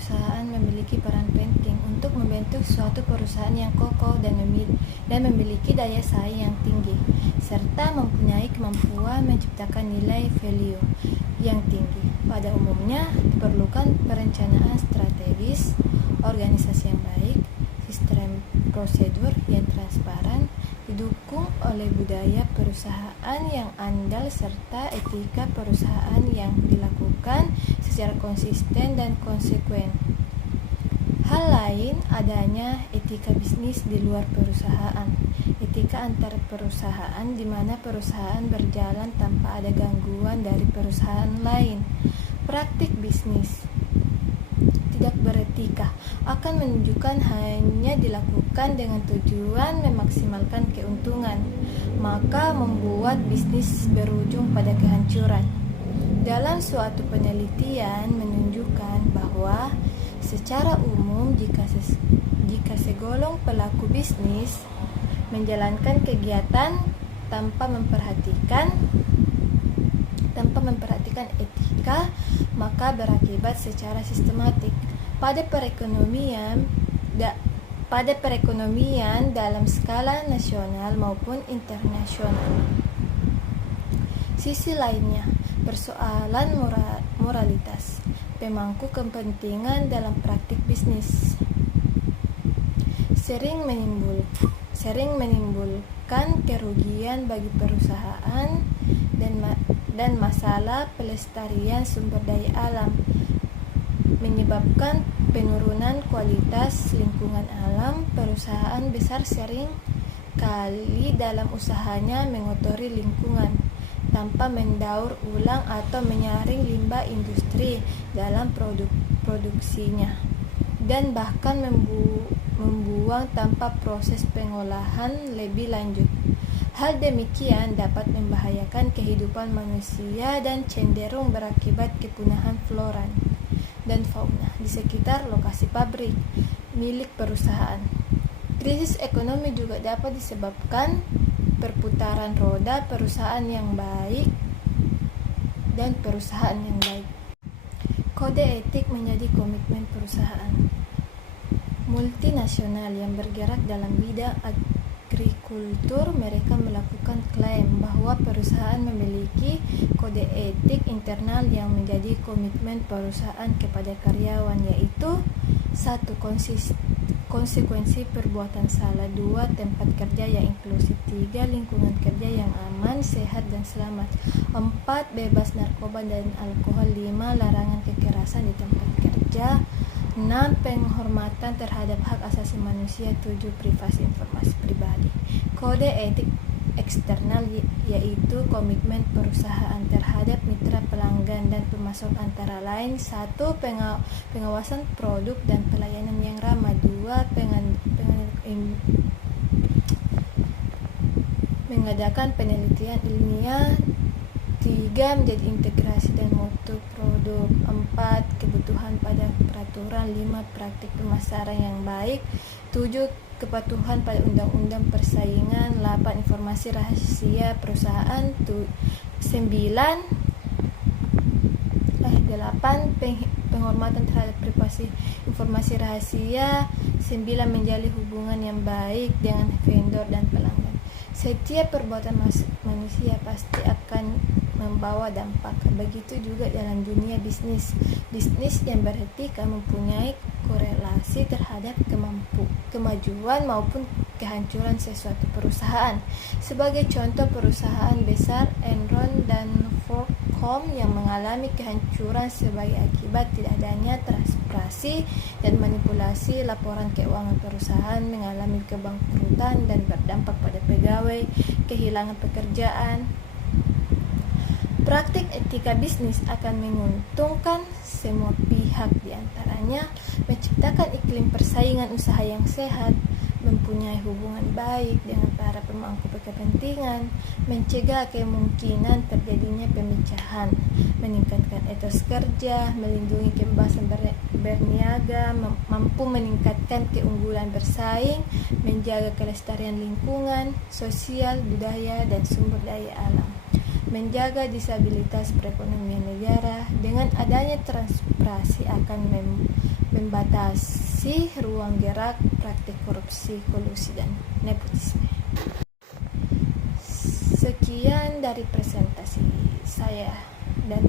perusahaan memiliki peran penting untuk membentuk suatu perusahaan yang kokoh dan memiliki daya saing yang tinggi, serta mempunyai kemampuan menciptakan nilai value yang tinggi. Pada umumnya, diperlukan perencanaan strategis, organisasi yang baik, sistem prosedur yang transparan, didukung oleh budaya perusahaan yang andal serta etika perusahaan yang dilakukan secara konsisten dan konsekuen. Hal lain adanya etika bisnis di luar perusahaan. Etika antar perusahaan di mana perusahaan berjalan tanpa ada gangguan dari perusahaan lain. Praktik bisnis tidak beretika akan menunjukkan hanya dilakukan dengan tujuan memaksimalkan keuntungan, maka membuat bisnis berujung pada kehancuran. Dalam suatu penelitian menunjukkan bahwa secara umum jika segolong pelaku bisnis menjalankan kegiatan tanpa memperhatikan etika, maka berakibat secara sistematik pada perekonomian dalam skala nasional maupun internasional. Sisi lainnya, persoalan moralitas pemangku kepentingan dalam praktik bisnis sering menimbulkan kerugian bagi perusahaan dan masalah pelestarian sumber daya alam, menyebabkan penurunan kualitas lingkungan alam. Perusahaan besar sering kali dalam usahanya mengotori lingkungan tanpa mendaur ulang atau menyaring limbah industri dalam produksinya, dan bahkan membuang tanpa proses pengolahan lebih lanjut. Hal demikian dapat membahayakan kehidupan manusia dan cenderung berakibat kepunahan flora dan fauna di sekitar lokasi pabrik milik perusahaan. Krisis ekonomi juga dapat disebabkan perputaran roda perusahaan yang baik dan perusahaan yang baik. Kode etik menjadi komitmen perusahaan multinasional yang bergerak dalam bidang agrikultur. Mereka melakukan klaim bahwa perusahaan memiliki kode etik internal yang menjadi komitmen perusahaan kepada karyawan, yaitu 1. Konsekuensi perbuatan salah, 2. Tempat kerja yang inklusif, 3. Lingkungan kerja yang aman, sehat, dan selamat, 4. Bebas narkoba dan alkohol, 5. Larangan kekerasan di tempat kerja, 6. Penghormatan terhadap hak asasi manusia, 7. Privasi informasi pribadi. Kode etik eksternal yaitu komitmen perusahaan terhadap mitra pelanggan dan pemasok antara lain. 1. Pengawasan produk dan pelayanan yang ramah, 2. Mengadakan penelitian ilmiah, 3. Menjadi integrasi dan mutu produk, 4. Kebutuhan pada peraturan, 5. Praktik pemasaran yang baik, 7. Kepatuhan pada undang-undang persaingan, 8. Informasi rahasia perusahaan, 8. Penghormatan terhadap privasi informasi rahasia, 9. Menjalin hubungan yang baik dengan vendor dan pelanggan. Setiap perbuatan manusia pasti akan membawa dampak. Begitu juga dalam dunia bisnis. Bisnis yang beretika mempunyai korelasi terhadap kemajuan maupun kehancuran sesuatu perusahaan. Sebagai contoh, perusahaan besar Enron dan Foxconn yang mengalami kehancuran sebagai akibat tidak adanya transparansi dan manipulasi laporan keuangan perusahaan, mengalami kebangkrutan dan berdampak pada pegawai, kehilangan pekerjaan. Praktik etika bisnis akan menguntungkan semua pihak, diantaranya menciptakan iklim persaingan usaha yang sehat, mempunyai hubungan baik dengan para pemangku kepentingan, mencegah kemungkinan terjadinya pemecahan, meningkatkan etos kerja, melindungi kebebasan berniaga, mampu meningkatkan keunggulan bersaing, menjaga kelestarian lingkungan, sosial, budaya, dan sumber daya alam, menjaga disabilitas perekonomian negara. Dengan adanya transparansi akan membatasi ruang gerak praktik korupsi, kolusi, dan nepotisme. Sekian dari presentasi saya dan